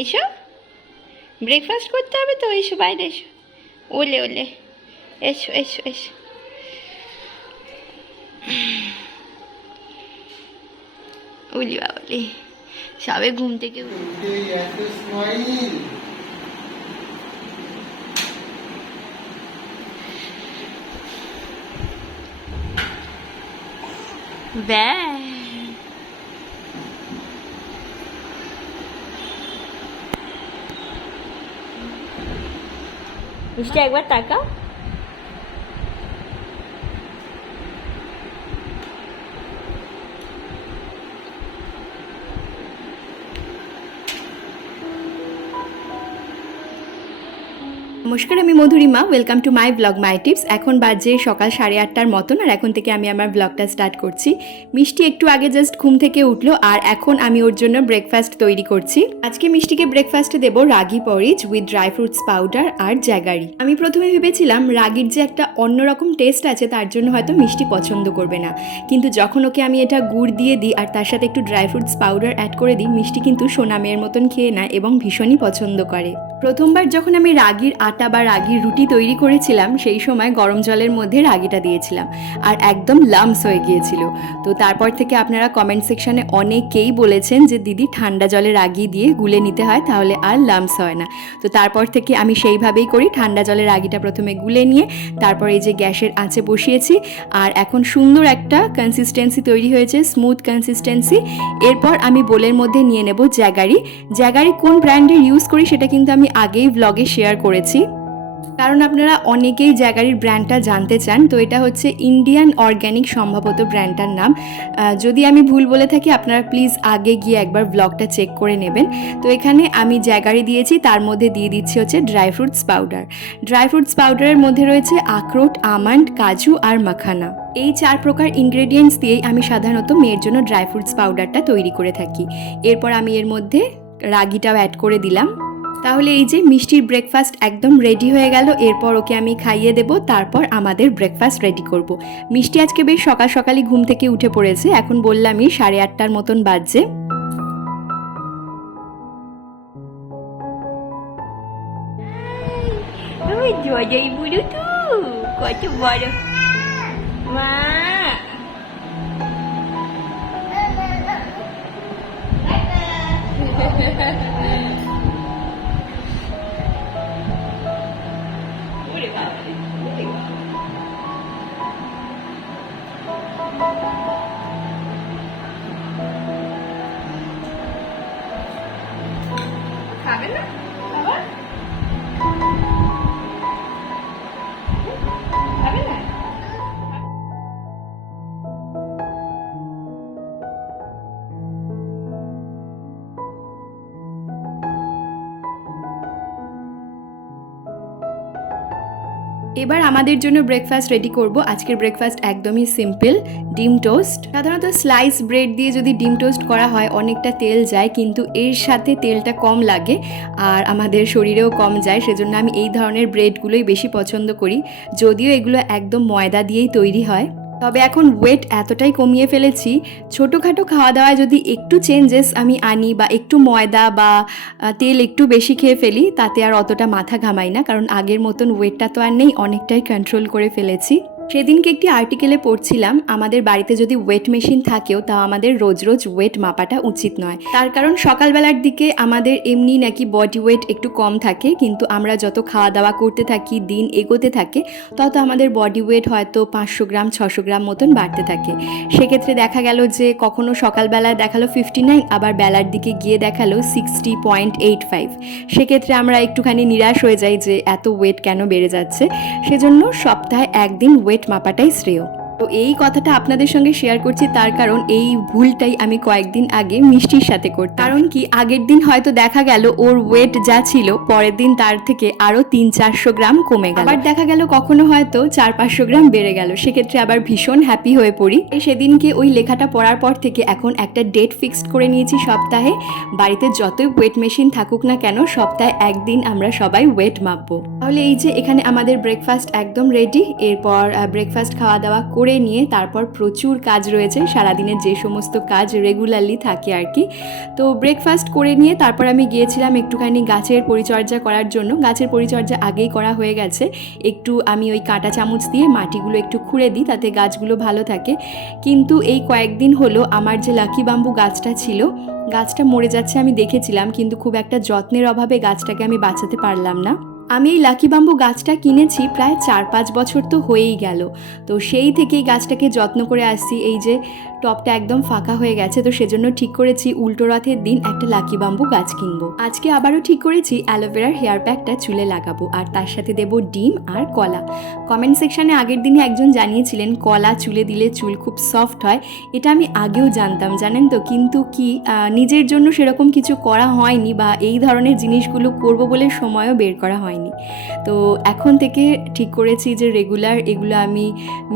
এসো। ব্রেকফাস্ট করতে হবে তো, এসো বাইরে এসো। ওলে ওলে। এসো এসো এসো। উলি বাবলি সবে ঘুম থেকে. ব্যাস। মিষ্টি একবার তাকাও নমস্কার, আমি Madhurima. Welcome to my blog my tips এখন বাজে সকাল সাড়ে আটটার মতন, আর এখন থেকে আমি আমার ব্লগটা স্টার্ট করছি। মিষ্টি একটু আগে জাস্ট ঘুম থেকে উঠল, আর এখন আমি ওর জন্য ব্রেকফাস্ট তৈরি করছি। আজকে মিষ্টিকে ব্রেকফাস্টে দেবো ragi porridge with dry fruits powder R jaggery আমি প্রথমে ভেবেছিলাম, রাগির যে একটা অন্যরকম টেস্ট আছে, তার জন্য হয়তো মিষ্টি পছন্দ করবে না। কিন্তু যখন ওকে আমি এটা গুড় দিয়ে দিই, আর তার সাথে একটু ড্রাই ফ্রুটস পাউডার অ্যাড করে দিই, মিষ্টি কিন্তু সোনামের মতন খেয়ে নেয় এবং ভীষণই পছন্দ করে। প্রথমবার যখন আমি রাগির আটা বা রাগির রুটি তৈরি করেছিলাম, সেই সময় গরম জলের মধ্যে রাগিটা দিয়েছিলাম। আর একদম লামস হয়ে গিয়েছিল। তো তারপর থেকে আপনারা কমেন্ট সেকশনে অনেকেই বলেছেন যে, দিদি, ঠান্ডা জলে রাগি দিয়ে গুলে নিতে হয়, তাহলে আর লামস হয় না। তো তারপর থেকে আমি সেইভাবেই করি, ঠান্ডা জলে রাগিটা প্রথমে গুলে নিয়ে, তারপর এই যে গ্যাসের আঁচে বসিয়েছি। আর এখন সুন্দর একটা কনসিস্টেন্সি তৈরি হয়েছে স্মুথ কনসিস্টেন্সি এরপর আমি বোলের মধ্যে নিয়ে নেব জ্যাগারি। জ্যাগারি কোন ব্র্যান্ডের ইউজ করি, সেটা কিন্তু আমি আগেই ব্লগে শেয়ার করেছি। কারণ আপনারা অনেকেই জ্যাগারির ব্র্যান্ডটা জানতে চান, তো এটা হচ্ছে ইন্ডিয়ান অর্গ্যানিক সম্ভবত ব্র্যান্ডটার নাম। যদি আমি ভুল বলে থাকি, আপনারা প্লিজ আগে গিয়ে একবার ব্লগটা চেক করে নেবেন। তো এখানে আমি জ্যাগারি দিয়েছি, তার মধ্যে দিয়ে দিচ্ছি হচ্ছে dry fruits powder dry fruits পাউডারের মধ্যে রয়েছে আখরোট, আমন্ড, কাজু আর মাখানা। এই চার প্রকার ইনগ্রেডিয়েন্টস দিয়েই আমি সাধারণত মেয়ের জন্য ড্রাই ফ্রুটস পাউডারটা তৈরি করে থাকি। এরপর আমি এর মধ্যে রাগিটাও অ্যাড করে দিলাম। তাহলে এই যে মিষ্টির ব্রেকফাস্ট একদম রেডি হয়ে গেল, এরপর ওকে আমি খাইয়ে দেব, তারপর আমাদের ব্রেকফাস্ট রেডি করব। মিষ্টি আজকে বেশ সকাল সকালই ঘুম থেকে উঠে পড়েছে, এখন বললামই সাড়ে আটটার মতন বাজছে। মা। এবার আমাদের জন্য ব্রেকফাস্ট রেডি করব। আজকের ব্রেকফাস্ট একদমই সিম্পল ডিম টোস্ট সাধারণত স্লাইস ব্রেড দিয়ে যদি ডিম টোস্ট করা হয়, অনেকটা তেল যায়, কিন্তু এর সাথে তেলটা কম লাগে আর আমাদের শরীরেও কম যায়, সেজন্য আমি এই ধরনের ব্রেডগুলোই বেশি পছন্দ করি। যদিও এগুলো একদম ময়দা দিয়েই তৈরি হয়। তবে এখন ওয়েট এতটাই কমিয়ে ফেলেছি, ছোটোখাটো খাওয়া দাওয়ায় যদি একটু চেঞ্জেস আমি আনি বা একটু ময়দা বা তেল একটু বেশি খেয়ে ফেলি, তাতে আর অতটা মাথা ঘামাই না। কারণ আগের মতন ওয়েটটা তো আর নেই, অনেকটাই কন্ট্রোল করে ফেলেছি। সেদিনকে একটি আর্টিকেলে পড়ছিলাম, আমাদের বাড়িতে যদি ওয়েট মেশিন থাকেও, তাও আমাদের রোজ রোজ ওয়েট মাপাটা উচিত নয়। তার কারণ সকালবেলার দিকে আমাদের এমনি নাকি বডি ওয়েট একটু কম থাকে, কিন্তু আমরা যত খাওয়া দাওয়া করতে থাকি, দিন এগোতে থাকে, তত আমাদের বডি ওয়েট হয়তো পাঁচশো গ্রাম, ছশো গ্রাম মতন বাড়তে থাকে। সেক্ষেত্রে দেখা গেল যে কখনো সকালবেলায় দেখাল ফিফটি নাইন আবার বেলার দিকে গিয়ে দেখাল সিক্সটি পয়েন্ট এইট ফাইভ সেক্ষেত্রে আমরা একটুখানি নিরাশ হয়ে যাই যে এত ওয়েট কেন বেড়ে যাচ্ছে? সেজন্য সপ্তাহে একদিন ওয়েট વેટમાં પટાઈ શ્રીઓ. তো এই কথাটা আপনাদের সঙ্গে শেয়ার করছি, তার কারণ এই ভুলটাই আমি কয়েকদিন আগে মিষ্টির সাথে করতাম। কারণ কি, আগের দিন হয়তো দেখা গেল ওর ওয়েট যা ছিল, পরের দিন তার থেকে আরও তিন চারশো গ্রাম কমে গেল। আবার দেখা গেল কখনো হয়তো চার পাঁচশো গ্রাম বেড়ে গেল। সেক্ষেত্রে আবার ভীষণ হ্যাপি হয়ে পড়ি। সেদিনকে ওই লেখাটা পড়ার পর থেকে এখন একটা ডেট ফিক্সড করে নিয়েছি সপ্তাহে। বাড়িতে যতই ওয়েট মেশিন থাকুক না কেন, সপ্তাহে একদিন আমরা সবাই ওয়েট মাপবো। তাহলে এই যে এখানে আমাদের ব্রেকফাস্ট একদম রেডি এরপর ব্রেকফাস্ট খাওয়া দাওয়া করে করে নিয়ে তারপর প্রচুর কাজ রয়েছে। সারাদিনের যে সমস্ত কাজ রেগুলারলি থাকে আর কি। তো ব্রেকফাস্ট করে নিয়ে তারপর আমি গিয়েছিলাম একটুখানি গাছের পরিচর্যা করার জন্য। গাছের পরিচর্যা আগেই করা হয়ে গেছে। একটু আমি ওই কাঁটা চামচ দিয়ে মাটিগুলো একটু খুঁড়ে দিই তাতে গাছগুলো ভালো থাকে। কিন্তু এই কয়েকদিন হলো আমার যে লাকি বাম্বু গাছটা ছিল, গাছটা মরে যাচ্ছে আমি দেখেছিলাম। কিন্তু খুব একটা যত্নের অভাবে গাছটাকে আমি বাঁচাতে পারলাম না। আমি এই লাকি বাম্বু গাছটা কিনেছি প্রায় চার পাঁচ বছর তো হয়েই গেল। তো সেই থেকেই গাছটাকে যত্ন করে আসছি, এই যে টপটা একদম ফাঁকা হয়ে গেছে, তো সেজন্য ঠিক করেছি উল্টো রথের দিন একটা লাকি বাম্বু গাছ কিনবো। আজকে আবারও ঠিক করেছি অ্যালোভেরার হেয়ার প্যাকটা চুলে লাগাবো, আর তার সাথে দেব ডিম আর কলা। কমেন্ট সেকশানে আগের দিনে একজন জানিয়েছিলেন, কলা চুলে দিলে চুল খুব সফট হয়। এটা আমি আগেও জানতাম, জানেন তো? কিন্তু কি নিজের জন্য সেরকম কিছু করা হয়নি বা এই ধরনের জিনিসগুলো করব বলে সময়ও বের করা হয়নি। তো এখন থেকে ঠিক করেছি যে রেগুলার এগুলো আমি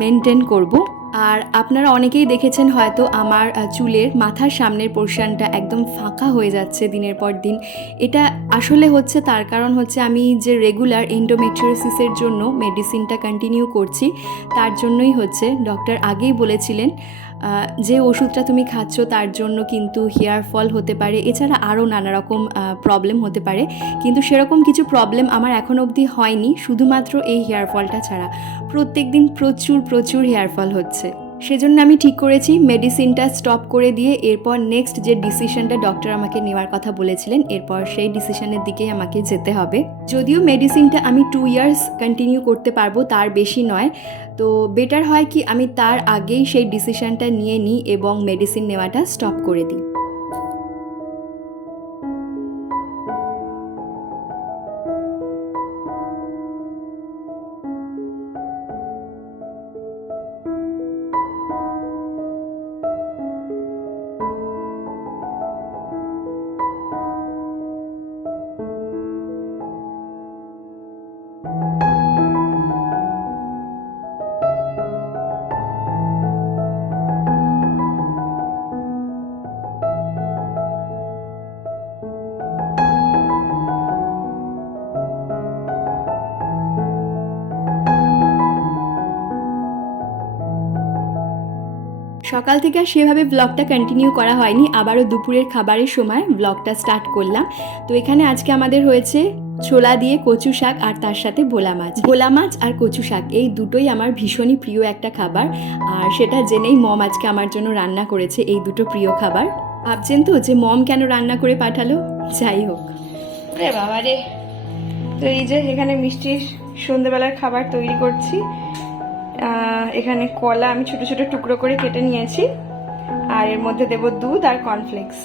মেনটেন করব। আর আপনারা অনেকেই দেখেছেন হয়তো আমার চুলের মাথার সামনের পোর্শনটা একদম ফাঁকা হয়ে যাচ্ছে দিনের পর দিন। এটা আসলে হচ্ছে তার কারণ হচ্ছে আমি যে রেগুলার এন্ডোমেট্রিওসিসের জন্য মেডিসিনটা কন্টিনিউ করছি, তার জন্যই হচ্ছে ডক্টর আগেই বলেছিলেন যে ওষুধটা তুমি খাচ্ছ তার জন্য কিন্তু হেয়ার ফল হতে পারে, এছাড়া আরও নানা রকম প্রবলেম হতে পারে। কিন্তু সেরকম কিছু প্রবলেম আমার এখন অবধি হয়নি, শুধুমাত্র এই হেয়ার ফলটা ছাড়া। প্রত্যেক দিন প্রচুর প্রচুর হেয়ার ফল হচ্ছে। সেজন্য আমি ঠিক করেছি মেডিসিনটা স্টপ করে দিয়ে এরপর নেক্সট যে ডিসিশনটা ডক্টর আমাকে নেওয়ার কথা বলেছিলেন, এরপর সেই ডিসিশনের দিকেই আমাকে যেতে হবে। যদিও মেডিসিনটা আমি টু ইয়ার্স কন্টিনিউ করতে পারব, তার বেশি নয়। তো বেটার হয় কি আমি তার আগেই সেই ডিসিশনটা নিয়ে নিই এবং মেডিসিন নেওয়াটা স্টপ করে দিই। সকাল থেকে আর সেভাবে ব্লগটা কন্টিনিউ করা হয়নি। আবারও দুপুরের খাবারের সময় ব্লগটা স্টার্ট করলাম। তো এখানে আজকে আমাদের হয়েছে ছোলা দিয়ে কচু শাক আর তার সাথে ভোলা মাছ। ভোলা মাছ আর কচু শাক, এই দুটোই আমার ভীষণই প্রিয় একটা খাবার। আর সেটা জেনেই মম আজকে আমার জন্য রান্না করেছে এই দুটো প্রিয় খাবার। ভাবছেন তো যে মম কেন রান্না করে পাঠালো? যাই হোক। রে বাবা রে তো এই যে এখানে মিষ্টির সন্ধেবেলার খাবার তৈরি করছি। এখানে কলা আমি ছোট ছোট টুকরো করে কেটে নিয়েছি। আর এর মধ্যে দেব দুধ আর কর্নফ্লেক্স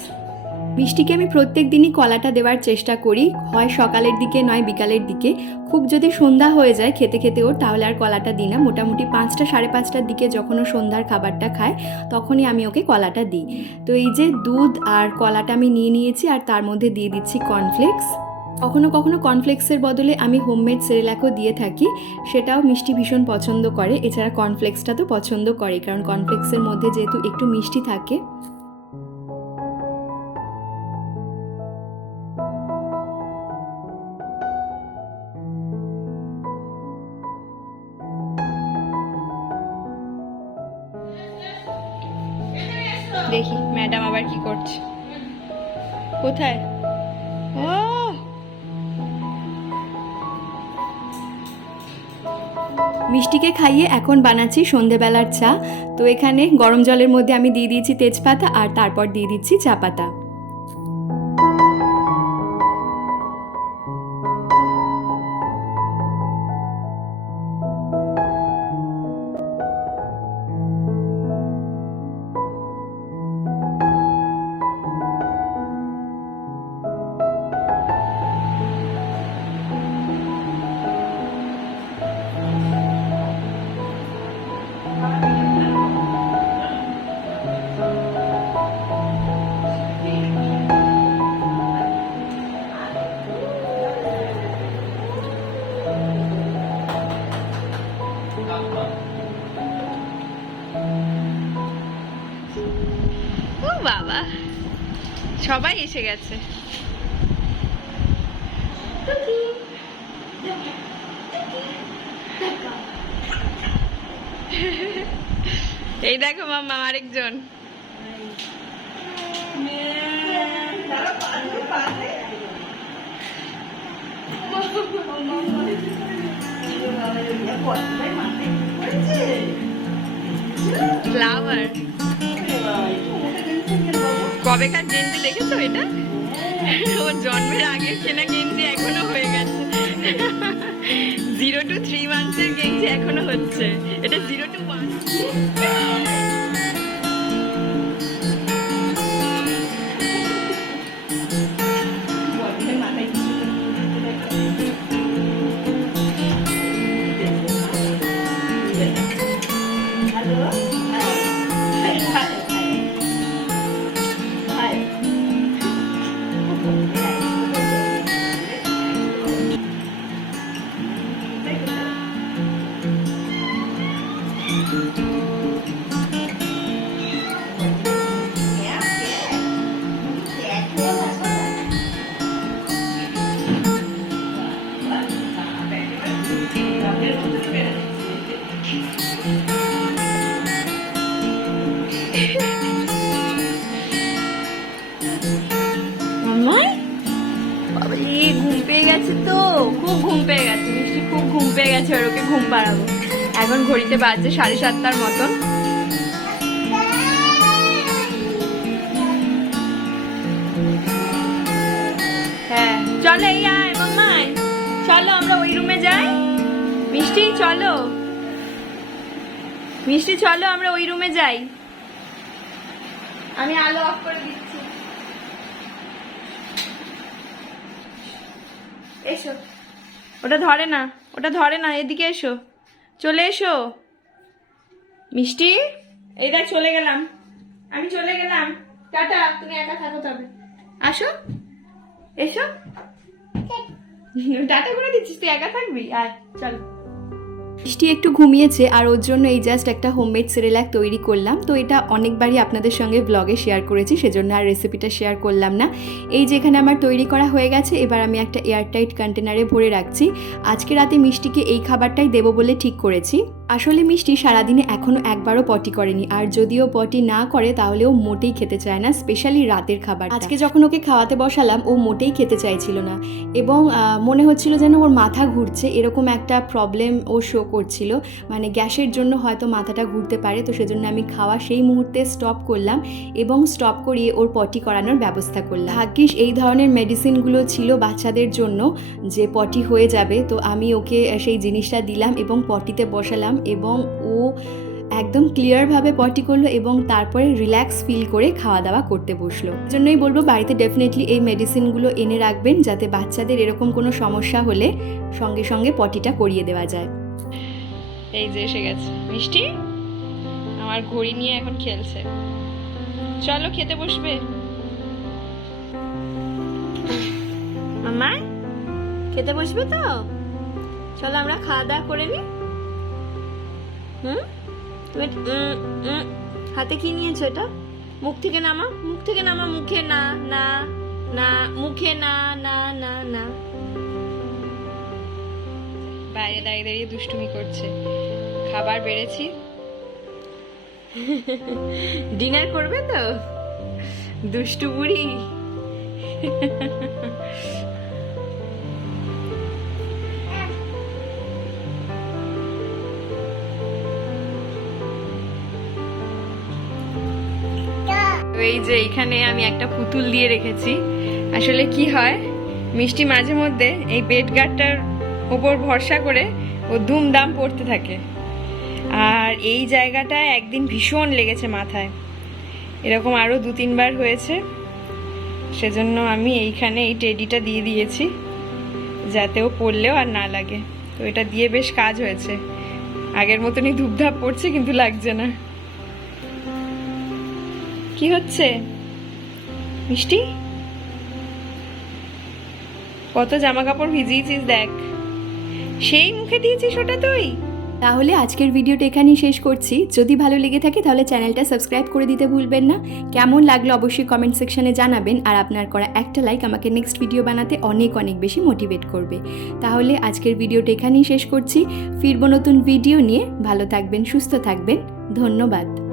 মিষ্টিকে আমি প্রত্যেক দিনই কলাটা দেওয়ার চেষ্টা করি। হয় সকালের দিকে, নয় বিকালের দিকে। খুব যদি সন্ধ্যা হয়ে যায় খেতে খেতে ওর, তাহলে আর কলাটা দিই না। মোটামুটি পাঁচটা, সাড়ে পাঁচটার দিকে যখন ও সন্ধ্যার খাবারটা খায়, তখনই আমি ওকে কলাটা দিই। তো এই যে দুধ আর কলাটা আমি নিয়ে নিয়েছি, আর তার মধ্যে দিয়ে দিচ্ছি কর্নফ্লেক্স কখনো কখনো কর্নফ্লেক্সের বদলে আমি হোমমেড সেরেলাকও দিয়ে থাকি, সেটাও মিষ্টি ভীষণ পছন্দ করে, এছাড়া কর্নফ্লেক্সটা তো পছন্দ করে কারণ কর্নফ্লেক্সের মধ্যে যেহেতু একটু মিষ্টি থাকে। দেখি, ম্যাডাম আবার কি করছে। কোথায়? ও মিষ্টিকে খাইয়ে এখন বানাচ্ছি সন্ধেবেলার চা। তো এখানে গরম জলের মধ্যে আমি দিয়ে দিয়েছি তেজপাতা আর তারপর দিয়ে দিচ্ছি চা পাতা। বাবা। সবাই এসে গেছে। এই দেখো মাম্মা আরেকজন। ফ্লাওয়ার কবেকার গেঞ্জি দেখেছ এটা? ওর জন্মের আগে কেনা গেঞ্জি এখনও হয়ে গেছে। জিরো টু থ্রি মান্থসের গেঞ্জি এখনও হচ্ছে। এটা জিরো টু ওয়ান। ঘুম পেয়ে গেছে তো। খুব ঘুম পেয়ে গেছে খুব ঘুম পেয়ে গেছে ওকে ঘুম পাড়াবো এখন ঘড়িতে বাজছে সাড়ে সাতটার মতন। চলো। মিষ্টি চলো আমরা ওই রুমে যাই। আমি আলো অফ করে দিচ্ছি। এসো। ওটা ধরে না ওটা ধরে না এদিকে এসো। চলে এসো। মিষ্টি? এই দেখ চলে গেলাম। আমি চলে গেলাম। টাটা তুমি একা থাকো তবে। আসো। এসো। টাটা করে দিচ্ছিস তুই একা থাকবি? আয় চল। মিষ্টি একটু ঘুমিয়েছে আর ওর জন্য এই জাস্ট একটা হোমমেড সেরেলাক তৈরি করলাম। তো এটা অনেকবারই আপনাদের সঙ্গে ব্লগে শেয়ার করেছি, সেজন্য আর রেসিপিটা শেয়ার করলাম না। এই যেখানে আমার তৈরি করা হয়ে গেছে, এবার আমি একটা এয়ারটাইট কন্টেনারে ভরে রাখছি। আজকে রাতে মিষ্টিকে এই খাবারটাই দেবো বলে ঠিক করেছি। আসলে মিষ্টি সারাদিনে এখনও একবারও পটি করেনি, আর যদিও পটি না করে তাহলেও মোটেই খেতে চায় না, স্পেশালি রাতের খাবার আজকে যখন ওকে খাওয়াতে বসালাম, ও মোটেই খেতে চাইছিল না এবং মনে হচ্ছিল যেন ওর মাথা ঘুরছে, এরকম একটা প্রবলেম ও শো করছিল। মানে গ্যাসের জন্য হয়তো মাথাটা ঘুরতে পারে, তো সেজন্য আমি খাওয়া সেই মুহূর্তে স্টপ করলাম এবং স্টপ করিয়ে ওর পটি করানোর ব্যবস্থা করলাম। ভাগ্যিস এই ধরনের মেডিসিনগুলো ছিল বাচ্চাদের জন্য, যে পটি হয়ে যাবে, তো আমি ওকে সেই জিনিসটা দিলাম এবং পটিতে বসালাম। এবং ও একদম ক্লিয়ারভাবে পটি করল এবং তারপরে রিল্যাক্স ফিল করে খাওয়া দাওয়া করতে বসল। জন্যই বলব বাড়িতে ডেফিনেটলি এই মেডিসিনগুলো এনে রাখবেন যাতে বাচ্চাদের এরকম কোনো সমস্যা হলে সঙ্গে সঙ্গে পটিটা করিয়ে দেওয়া যায়। এই যে এসে গেছে। মিষ্টি, আমার ঘড়ি নিয়ে এখন খেলছে। চলো খেতে বসবে। মামা খেতে বসবে তো? চলো আমরা খাওয়া দাওয়া করে নি। হুম? তুমি উম, উম, হাতে কি নিয়েছো এটা? মুখ থেকে নামা? মুখ থেকে নামা মুখে না না না মুখে না না না না। বাইরে দাঁড়িয়ে দাঁড়িয়ে দুষ্টুমি করছে। খাবার বেড়েছি। ডিনার করবে তো? দুষ্টু বুড়ি। এই যে এখানে আমি একটা পুতুল দিয়ে রেখেছি। আসলে কি হয়, মিষ্টি মাঝে মধ্যে এই বেড ওপর ভরসা করে ও ধুমধাম পড়তে থাকে। আর এই জায়গাটায় একদিন ভীষণ লেগেছে মাথায়। এরকম আরও দু তিনবার হয়েছে। সেজন্য আমি এইখানে এই টেডিটা দিয়ে দিয়েছি, যাতে ও পড়লেও আর না লাগে। তো এটা দিয়ে বেশ কাজ হয়েছে। আগের মতনই ধূপধাপ পড়ছে, কিন্তু লাগছে না। কি হচ্ছে? মিষ্টি? কত জামা কাপড় ভিজিয়েছিস দেখ। সেই মুখে দিয়েছিস ওটা তুই? তাহলে আজকের ভিডিওটা এখানেই শেষ করছি। যদি ভালো লেগে থাকে তাহলে চ্যানেলটা সাবস্ক্রাইব করে দিতে ভুলবেন না। কেমন লাগল অবশ্যই কমেন্ট সেকশনে জানাবেন। আর আপনার করা একটা লাইক আমাকে নেক্সট ভিডিও বানাতে অনেক অনেক বেশি মোটিভেট করবে। তাহলে আজকের ভিডিওটা এখানেই শেষ করছি। ফিরবো নতুন ভিডিও নিয়ে। ভালো থাকবেন, সুস্থ থাকবেন। ধন্যবাদ।